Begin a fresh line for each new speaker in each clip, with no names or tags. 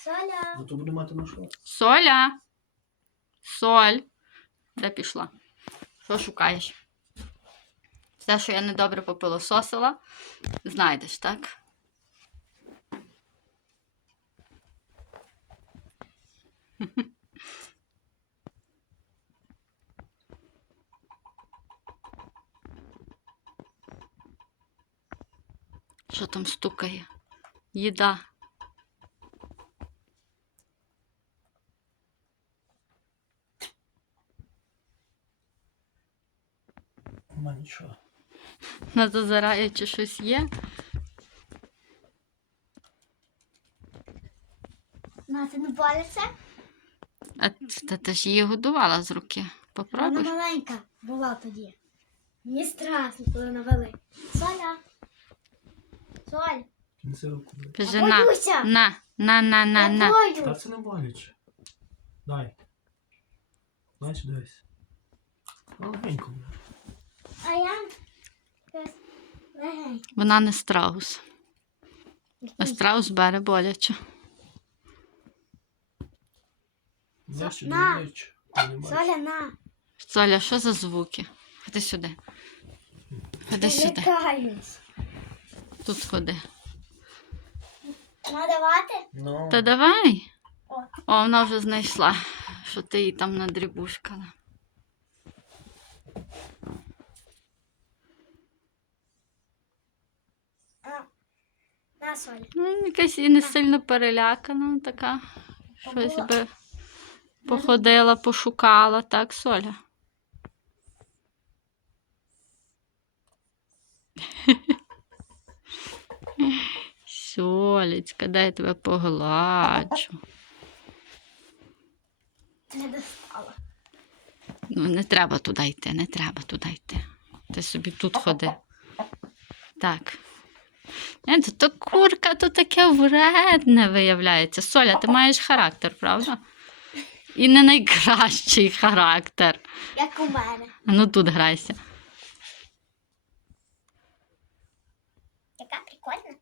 Соля.
Зато буде мати на що.
Соля. Соль. Де пішла? Що шукаєш? Все, що я недобре попилососила, знайдеш, так? Що там стукає? Їда.
Нема нічого.
На зазирає, чи щось є.
На, ти не боїшся?
А ти ж її годувала з руки.
Вона
Попробуй.
маленька була тоді. Мені страшно, коли навели. Соля. Соль.
Кінці руку.
Кажи
Я
на.
боюся.
На.
Я
Та
боюсь.
це не боляче. Дай. Бач, дивись. Легенько буде.
А я якась легенька.
Вона не страус. А страус бере боляче.
Ближче
на.
до обличчя. Я не бачу.
Соля, на.
Соля, що за звуки? Ходи сюди. Ходи сюди.
Лякаюсь.
Тут ходи.
Надавати?
Ну,
Та давай.
О.
О, вона вже знайшла, що ти її там надрібушкала.
На, Соля.
Ну, якась і не сильно перелякана, така. Щось би походила, пошукала, так, Соля? Солечка, дай я тебе погладжу.
Не достала.
Ну, не треба туди йти, не треба туди йти. Ти собі тут ходи. Так. То курка, то таке вредне виявляється. Соля, ти маєш характер, правда? І не найкращий характер.
Як у мене.
А ну тут грайся.
Яка прикольна.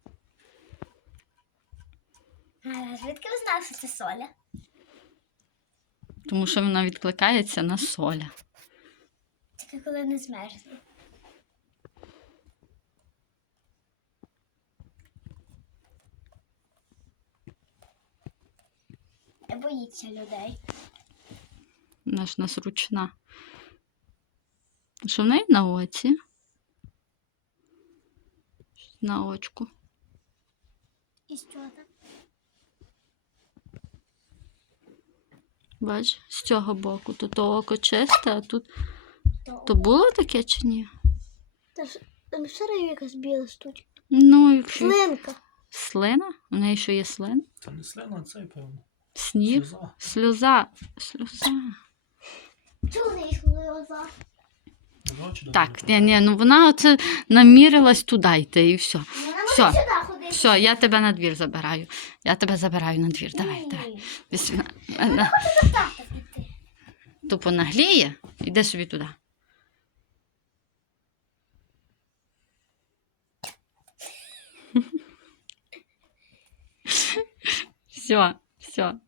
А звідки ви знали, що це Соля?
Тому що вона відкликається на Соля.
Тільки коли не змерзне. Не боїться людей.
Вона ж нас ручна. Що в неї на оці? На очку.
І що там?
Бач, з цього боку. Тут око чисте, а тут.
То
То було таке чи ні?
там все одно якась біла штучка.
Ну, якщо.
Слинка.
Слина? У неї що є слин?
це не слина, а це, певно.
Сніг?
Сльоза.
Сльоза. Сльоза.
Чого не їх глаза?
З очі
Так,
добре.
ні, ну вона оце намірилась туди йти і все.
Вона може
Все.
сюди ходити.
Все, я тебе на двір забираю. Я тебе забираю на двір. Давай,
Ні.
давай. Ти сюди.
До тата піти.
Тупо нагліє, іди собі туди. Все, все.